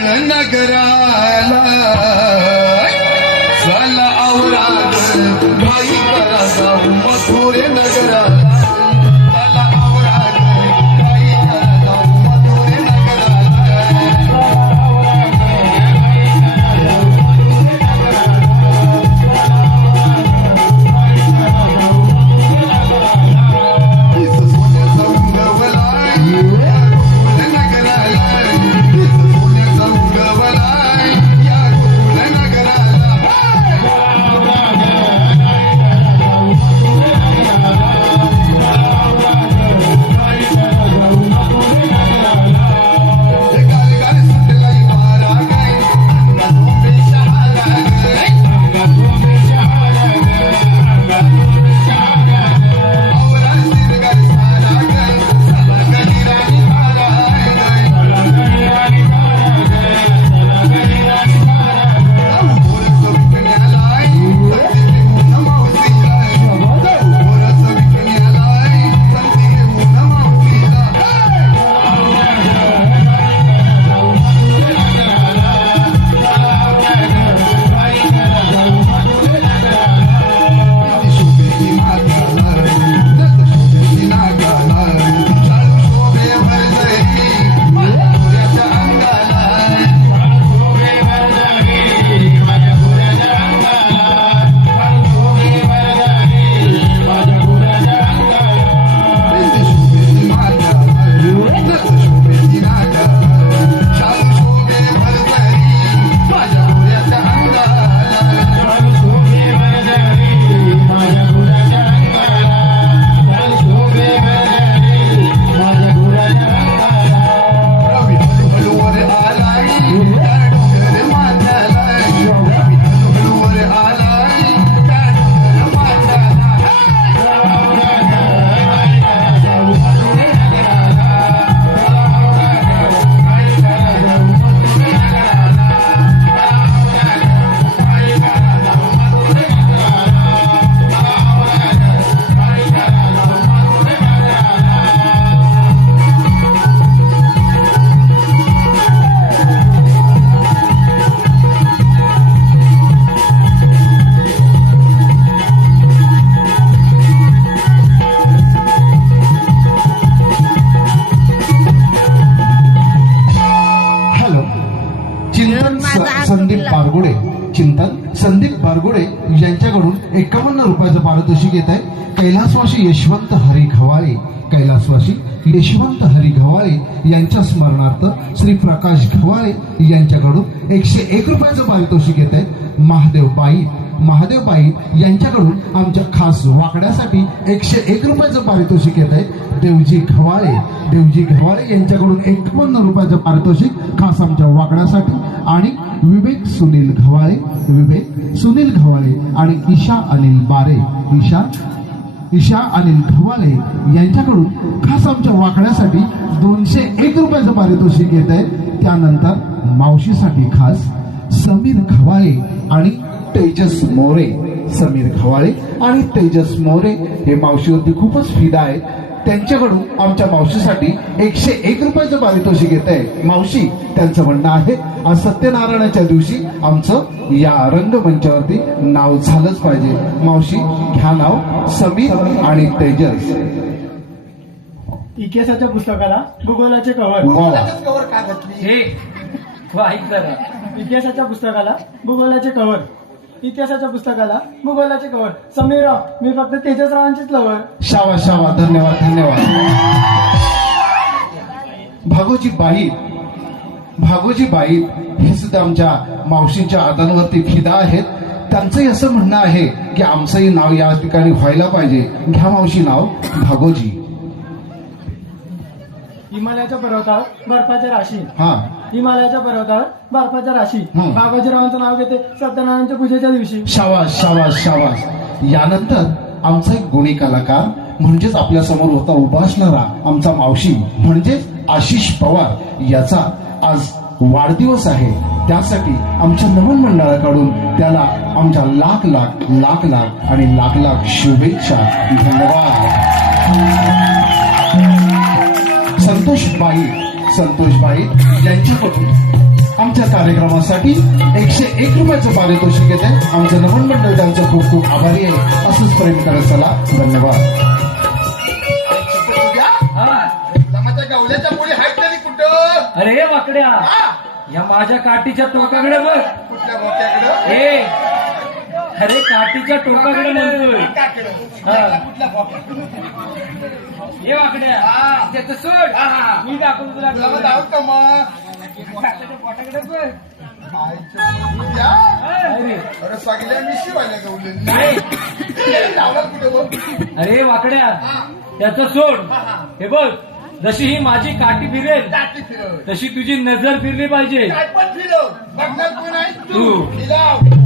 नगराला संदीप बारगुडे. चिंतन संदीप बारगुडे यांच्याकडून एकावन्न रुपयाचं पारितोषिक येत आहे. कैलासवासी यशवंत हरी घवाळे कैलासवासी यशवंत हरी घवाळे यांच्या स्मरणार्थ श्री प्रकाश घवाळे यांच्याकडून एकशे एक रुपयाचं पारितोषिक येत आहे. महादेव बाई महादेव पाई यांच्याकडून आमच्या खास वाकड्यासाठी एकशे एक रुपयाचं पारितोषिक येत आहे. देवजी घवाळे देवजी घवाळे यांच्याकडून एकावन्न रुपयाचं पारितोषिक खास आमच्या वाकड्यासाठी. आणि विवेक सुनील घवाळे विवेक सुनील घवाळे आणि ईशा अनिल बारे ईशा ईशा अनिल घवाले यांच्याकडून खास आमच्या वाकण्यासाठी दोनशे एक रुपयाचं पारितोषिक येत आहे. त्यानंतर मावशीसाठी खास समीर घवाळे आणि तेजस मोरे समीर घवाळे आणि तेजस मोरे हे मावशीवरती खूपच फिदा आहेत. त्यांच्याकडून आमच्या मावशीसाठी एकशे एक रुपयाचं पारितोषिक येत आहे. मावशी त्यांचं म्हणणं आहे आज सत्यनारायणाच्या दिवशी आमचं या रंगमंचावरती नाव झालंच पाहिजे. मावशी घ्या नाव समीर आणि तेजस. इतिहासाच्या पुस्तकाला भूगोलाचे कव्हर वा. हे वाईट करा इतिहासाच्या पुस्तकाला भूगोलाचे कव्हर इतिहासाच्या पुस्तकाला भूगोलाचे कव्हर समीरराव मी फक्त तेजसरावांचीच लवर शावा शावा धन्यवाद धन्यवाद. भागोजी बाई भागोजी बाई हे सुद्धा आमच्या मावशींच्या आदांवरती फिदा आहेत. त्यांचंही असं म्हणणं आहे की आमचंही नाव या ठिकाणी व्हायला पाहिजे. घ्या मावशी नाव भागोजी. हिमालयाच्या पर्वतावर बर्फाच्या राशी. हा. हिमालयाच्या पर्वतावर बर्फाच्या राशी. हं. बाबाजीरावांचं नाव घेते सत्यनारायणच्या पूजेच्या दिवशी. शाबास शाबास शाबास. यानंतर आमचा एक गुणी कलाकार म्हणजेच आपल्यासमोर होता उभा असणारा आमचा मावशी म्हणजेच आशिष पवार याचा आज वाढदिवस आहे. त्यासाठी आमच्या नवन मंडळाकडून त्याला आमच्या लाख लाख लाख लाख आणि लाख लाख शुभेच्छा. धन्यवाद. संतोष बाई संतोष बाई यांच्याकडून आमच्या कार्यक्रमासाठी एकशे एक रुपयाचं पारितोषिक येते. आमचं नमन मंडळ त्यांचं खूप खूप आभारी आहे. असंच प्रेम करत चला. धन्यवाद. अरे वाकड्या? या माझ्या काठीच्या टोकाकडे बघ. कुठल्या मोठ्याकडं? ए अरे काठीच्या टोकाकडे म्हणतोय. हा. वाकड्या. हा. त्याचं सोड. मी दाखवतो तुला मग धावत का मग. पोटाकडे अरे शिवायला गवले वाकड्या. त्याचं सोड. हे बघ. जशी ही माझी काठी फिरेल तशी तुझी नजर फिरली पाहिजे. तू.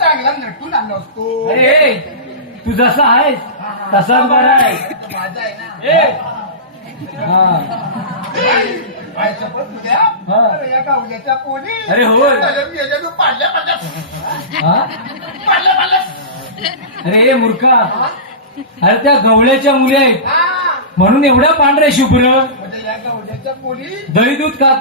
चांगला नटून आलो असतो. अरे तू जसा आहेस तसाच बरा आहे माझा आहे ना. हा. हा. अरे या गावल्याच्या पोरी अरे होय. गरम गेलेलं पाडल्या पाडल्या. हा? पाडल्या पाडल्या. अरे मूर्खा. अरे त्या गवळ्याच्या मुली आहेत. हा. म्हणून एवढ्या पांढऱ्या शुभ्र म्हणजे या गावल्याच्या पोरी दही दूध खात